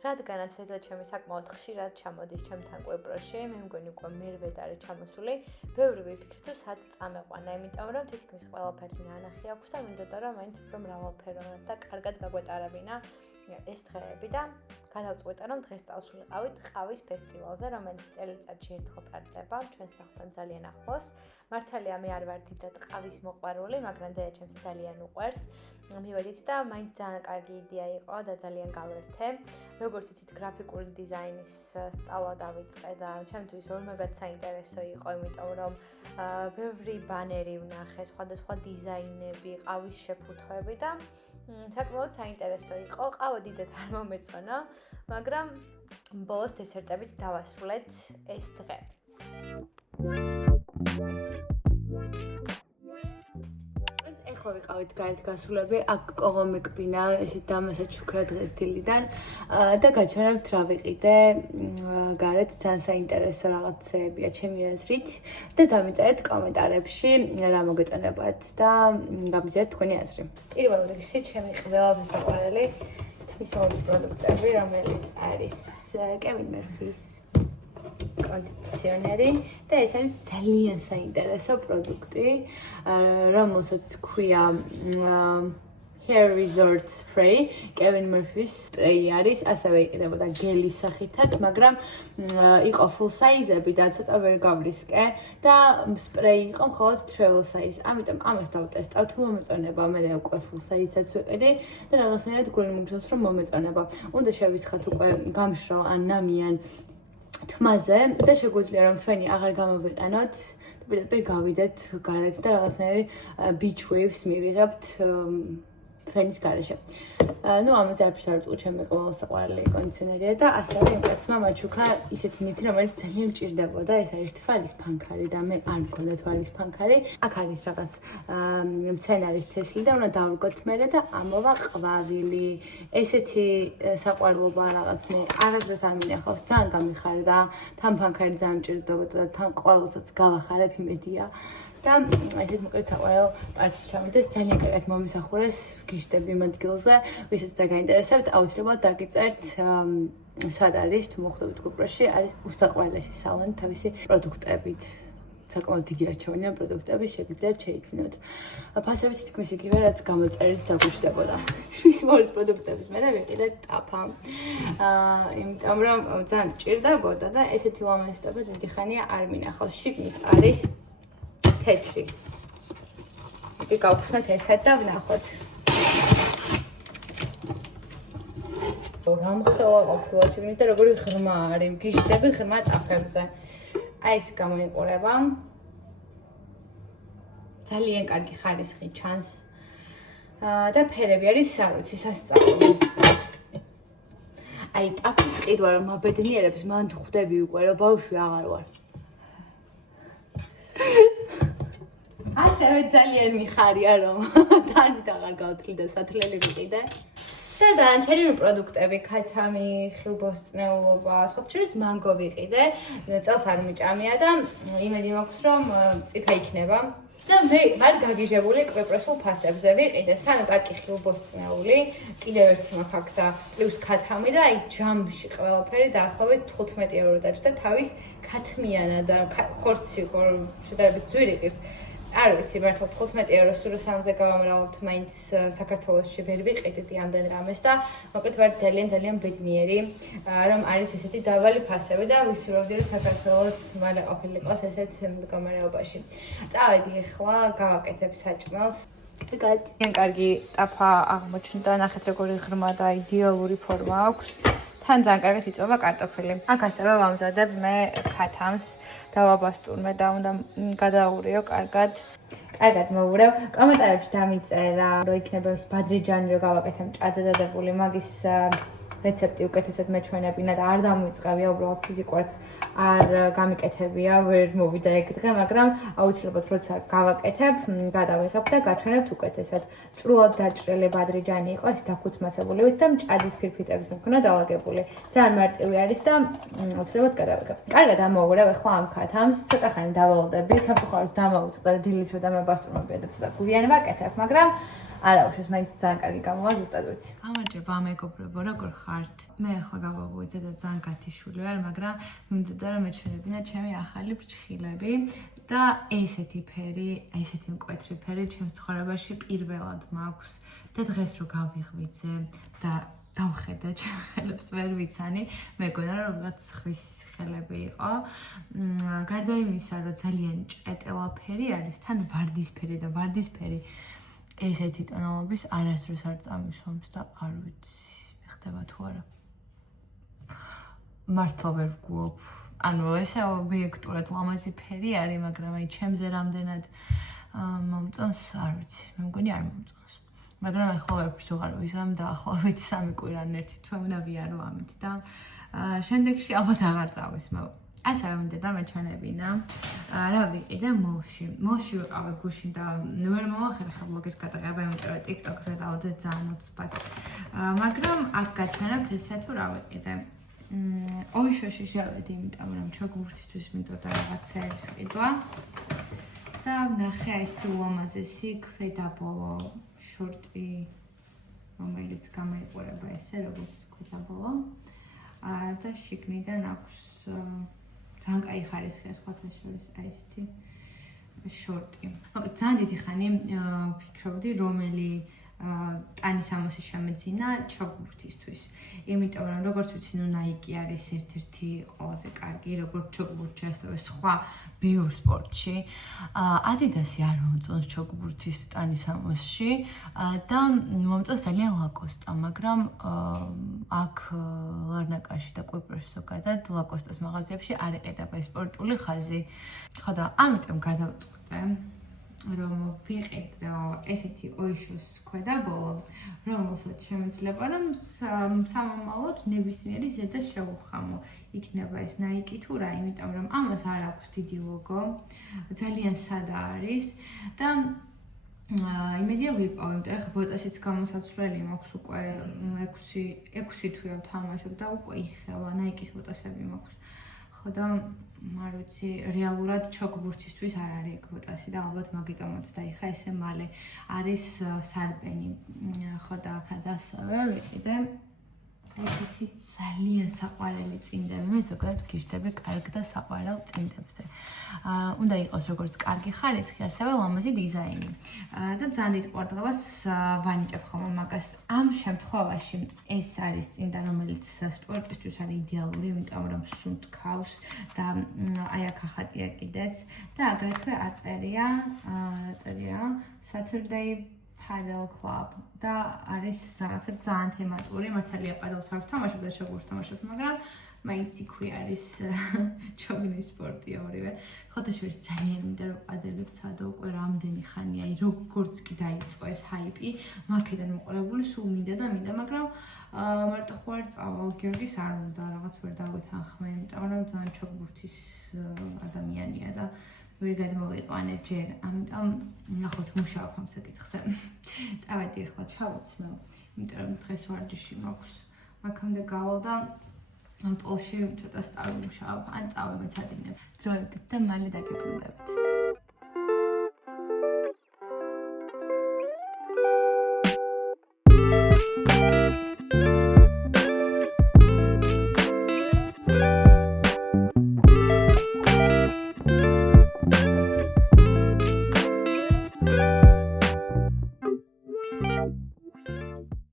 რადგანაც ეს ჩემი საკმაოდ ხშირად ჩამოდის ჩემთან კვიპროსში, მე მგონი უკვე მერვე არის ჩამოსული, ბევრი ვიფიქრე თუ სად წამეყვანა, იმიტომ რომ თითქმის ყველაფერი ნანახი აქვს და მინდოდა რომ მაინც უფრო მრავალფეროვნად და კარგად გაგვეტარებინა ეს დღეები და გადავწყვიტე რომ დღეს წავსულიყავით ყავის ფესტივალზე, რომელიც წელიწადში ერთხელ ტარდება ჩვენს სახლთან ძალიან ახლოს. მართალია მე არ ვარ დიდად ყავის მოყვარული, მაგრამ დედაჩემს ძალიან უყვარს. მივედით და მაინც ძალიან კარგი იდეა იყო და ძალიან გავერთე. როგორც იცით, გრაფიკული დიზაინის სწავლა დავიწყე და ჩემთვის ორმაგად საინტერესო იყო, იმიტომ რომ ბევრი ბანერი ვნახე, სხვადასხვა დიზაინები, ყავის შეფუთვები და საკმაოდ საინტერესო იყო. ყავა დიდად არ მომეწონა, მაგრამ ბოლოს დესერტებით დავასრულეთ ეს დღე. ეხლა ვიყავით გარეთ გასულები, აქ კოღო მეკბინა, ესეთ დამასაჩუქრა დღეს დილიდან და გაჩვენებთ რა ვიყიდე გარეთ, ძალიან საინტერესო რაღაცებია ჩემი აზრით და დამიწერეთ კომენტარებში რა მოგეწონებათ და გამიზიარეთ თქვენი აზრი. პირველ რიგში ჩემი ყველაზე საყვარელი თმის მოვლის პროდუქტები, რომელიც არის კევინ მერფის კონდიციონერი და ეს არის ძალიან საინტერესო პროდუქტი, რომელსაც ქვია Hair Resort Spray, კევინ მერფის სპრეი არის, ასევე იყიდებოდა გელის სახითაც, მაგრამ იყო full size-ები და ცოტა ვერ გავრისკე და სპრეი იყო მხოლოდ travel size. ამიტომ ამას დავტესტავ, თუ მომეწონება, მე უკვე full size-საც ვიყიდი და რაღაცნაირად გული მოგზავს რომ მომეწონება. უნდა შევისხათ უკვე გამშრალ ან ნამიან თმაზე და შეგვიძლია რომ ფენი აღარ გამოვიყენოთ და პირდაპირ გავიდეთ გარეთ და რაღაცნაირი beach waves მივიღებთ ფენის გარეშე. ნუ ამაზე არაფერს არ ვიტყვი, ჩემი ყველაზე საყვარელი კონდიციონერია და ასევე იმ კაცმა მაჩუქა ისეთი ნივთი, რომელიც ძალიან მჭირდებოდა, ეს არის თვალის ფანქარი და მე არ მქონდა თვალის ფანქარი. აქ არის რაღაც მცენარის თესლი და უნდა დავრგოთ მერე და ამოვა ყვავილი. ესეთი საყვარლობა რაღაც მე აღარც არ მინახავს, ძალიან გამიხარდა. თან ფანქარი ძალიან მჭირდებოდა და თან ყველასაც გავახარებ იმედია. და ესეთ მოკლედ საყვარელ პარკში ჩამოვიდეს, ძალიან კარგად მომისახურეს გიშდები იმ ადგილზე, ვისაც დაგაინტერესებთ, აუცილებლად დაგიწერთ სად არის, თუ მოხვდებით კვიპროსში, არის უსაყვარლესი სალონი თავისი პროდუქტებით. საკმაოდ დიდი არჩევანია პროდუქტების, შეგიძლიათ შეიცინოთ. ფასები თითქმის იგივე, რაც გამოწერით დაგვიჭდებოდა. თმის მოვლის პროდუქტების მერე ვიყიდე ტაფა. იმიტომ რომ ძალიან მჭირდებოდა და ესეთი ლამაზიტობა დიდი ხანია არ მინახავს. შიგნით არის თეთრი. იქ გავხსნათ ერთად და ვნახოთ. რამხელა ყოფილა შეგნით და როგორი ღრმა არის, გიშდები ღრმა ტაფებზე. აი ეს გამოიყურება. ძალიან კარგი ხარისხი ჩანს. და ფერები არის საროცი სასწაული. აი ტაფის ყიდვა რომ მაბედნიერებს, მან ხვდები უკვე რომ ბავშვი აღარ ვარ. ასევე ძალიან მიხარია რომ თანით აღარ გავთვლი და სათლელი ვიყიდე. და დანარჩენი პროდუქტები, ქათამი, ხილბოსწნეულობა, სხვა შორის მანგო ვიყიდე. წელს არ მიჭამია და იმედი მაქვს რომ წიფე იქნება. და მე ვარ გაგიჟებული კვიპროსულ ფასებზე. ვიყიდე სამი პარკი ხილბოსწნეული, კიდევ ერთი მაქვს აქ და პლუს ქათამი და აი ჯამში ყველაფერი დაახლოებით 15 ევრო დაჭდა თავის ქათმიანა და ხორცი შედარებით ძვირიგებს. არ ვიცი, მართლა 15 ევრო სულ სამზე გავამრავლებთ, მაინც საქართველოში ვერ ვიყიდით ამდენ რამეს და მოკლედ ვარ ძალიან ბედნიერი, რომ არის ესეთი დაბალი ფასები და ვისურვებდი საქართველოს მალე ყოფილიყოს ესეთ მდგომარეობაში. წავედი ახლა, გავაკეთებ საჭმელს. ძალიან კარგი ტაფა აღმოჩნდა, ნახეთ როგორი ღრმა და იდეალური ფორმა აქვს. თან ძალიან კარგად იწვება კარტოფილი. აქ ასევე ვამზადებ მე ქათამს დავაბასტურმე და უნდა გადაურიო კარგად. კარგად მოვურევ. კომენტარებში დამიწერა, რომ იქნება ეს ბადრიჯანი, რომ გავაკეთე მჭაძე დადებული, მაგის რეცეპტი უკეთესად მეჩვენებინა და არ დამოიწყებია, უბრალოდ ფიზიკურად არ გამიკეთებია, ვერ მოვიდა ეგ დღე, მაგრამ აუცილებლად როცა გავაკეთებ, გადავიღებ და გაჩვენებთ უკეთესად. წვრილად დაჭრილი ბადრიჯანი იყო, ეს დაქუცმასებულებით და მჭაძის ფირფიტების მქონდა დალაგებული. ძალიან მარტივი არის და აუცილებლად გადავიღებ. კარგად ამოვურევ ახლა ამ ქათამს, ცოტა ხანი დავალდები, სამწუხაროდ დამაუწყდა დილით და მე ბასტურმებია და ცოტა გვიან ვაკეთებ, მაგრამ არა უშავს, მაინც ძალიან კარგი გამოვა, ზუსტად ვიცი. გამარჯობა მეგობრებო, როგორ ხართ? მე ახლა გავაღვიძე და ძალიან გათიშული ვარ, მაგრამ მინდოდა რომ მეჩვენებინა ჩემი ახალი ფრჩხილები და ესეთი ფერი, ესეთი მკვეთრი ფერი ჩემს ცხოვრებაში პირველად მაქვს და დღეს რო გავიღვიძე და დავხედე ჩემ ხელებს ვერ ვიცანი, მეგონა რომ რაღაც ხვის ხელები იყო. გარდა იმისა, რომ ძალიან ჭეტელაფერი არის, თან ვარდისფერი და ვარდისფერი ესეთი ტონალობის არასდროს არ წამისვამს და არ ვიცი, მეხდება თუ არა. მართლა ვერ ვგუობ. ანუ ესე ობიექტურად ლამაზი ფერი არის, მაგრამ აი ჩემზე რამდენად მომწონს, არ ვიცი, მე მგონი არ მომწონს. მაგრამ ახლა ვერაფერს ვეღარ ვიზამ და ახლავე 3 კვირანი ერთი თვე უნდა ვიარო ამით და შემდეგში ალბათ აღარ წავისმევ. ასე რომ მინდა მეჩვენებინა. რა ვიყიდე მოლში. მოლში ვიყავე გუშინ და ვერ მომახერხა ბლოგის გადაღება, იმიტომ რომ TikTok-ზე დავდე ძალიან უცბად. მაგრამ აქ გაჩვენებთ ესე თუ რა ვიყიდე. ოიშოში შევედი, იმიტომ რომ ჩოგბურთისთვის მინდოდა რაღაცეების ყიდვა. და ნახე ეს თუ ლამაზესი ქვედაბოლო შორტი, რომელიც გამოიყურება ესე, როგორც ქვედაბოლო. და შიგნიდან აქვს ძალიან კაი ხარისხია სხვათა შორის აი ესეთი შორტი. ძალიან დიდი ხანი ვფიქრობდი, რომელი ტანისამოსი შემეძინა ჩოგბურთისთვის. იმიტომ რომ როგორც ვიცი, Nike არის ერთ-ერთი ყველაზე კარგი, როგორც ჩოგბურთში, ასევე სხვა ბევრ სპორტში. Adidas-ი არ მომწონს ჩოგბურთის ტანისამოსში და მომწონს ძალიან Lacoste-ა, მაგრამ აქ ლარნაკაში და კვიპროსში ზოგადად Lacoste-ის მაღაზიებში არ იყიდება სპორტული ხაზი. ხო და ამიტომ გადავწყვიტე რომ ვიყიდო ესეთი ოიშოს ქვედაბოლო, რომელსაც შემეძლება რომ სამომავლოდ ნებისმიერი ზედა შევუხამო. იქნება ეს Nike თუ რა, იმიტომ რომ ამას არ აქვს დიდი ლოგო, ძალიან სადა არის და იმედია ვიპოვე, იმიტომ რომ ბოტასიც გამოსაცვლელი მაქვს უკვე 6 თვეა ვთამაშობ და უკვე იხევა Nike-ის ბოტასები მაქვს. ხო და არ ვიცი, რეალურად ჩოგბურთისთვის არ არის ეგ ბოტასი და ალბათ მაგიტომაც დაიხა ესე მალე არის სარბენი. ხო და ასევე ვიყიდე ესეთი ძალიან საყვარელი წინდები. მე ზოგადად ვგიშდები კარგ და საყვარელ წინდებზე. უნდა იყოს როგორც კარგი ხარისხი, ასევე ლამაზი დიზაინი. და ძალიან დიდ ყურადღებას ვანიჭებ ხოლმე მაგას. ამ შემთხვევაში ეს არის წინდა, რომელიც სპორტისთვის არის იდეალური, იმიტომ რომ სუნთ ქავს და აი აქ ახატია კიდეც და აგრეთვე აწერია Saturday Paddle Club და არის რაღაცა ძალიან თემატური, მართალია პადელს არ ვთამაშობ და ჩოგბურთს ვთამაშობ, მაგრამ მაინც იქვე არის ჩოგნის სპორტი ორივე. ხოთაშორის ძალიან მინდა რომ პადელი ვცადო უკვე რამდენი ხანია, აი როგორც კი დაიწყო ეს ჰაიპი, მაქედან მოყოლებული სულ მინდა, მაგრამ მარტო ხო არ წავალ, გიორგის არ უნდა, რაღაც ვერ დავითანხმე, იმიტომ რომ ძალიან ჩოგბურთის ადამიანია და ვერ გადმოვიყვანე ჯერ, ამიტომ ნახოთ მუშაობ ამ საკითხზე. წავედი ახლა ჩავაცმევ, იმიტომ რომ დღეს ვარჯიში მაქვს. აქამდე გავალ და პოლში ცოტა სწავლობ, ან წავემეცადინებ. დროებით და მალე დაგებრუნდებით.